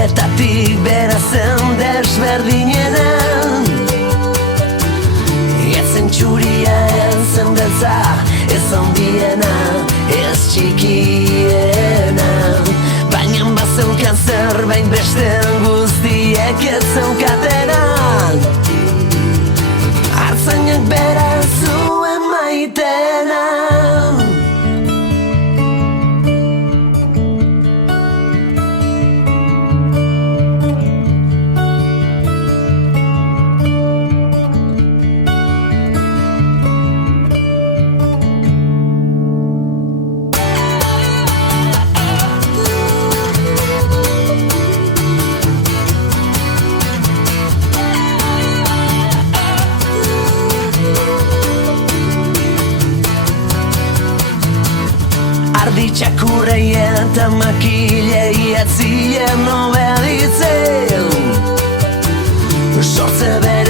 Herrietatik bera zen desberdinena. Etzen txuria, etzen beltza, ez handiena, ez txikiena. Baina bazeukan zerbait beste guztiek ez zeukatena. Artzainak bera zuen maitena. Ardi txakurrei eta makilei atzien obeditzen. Sortze bere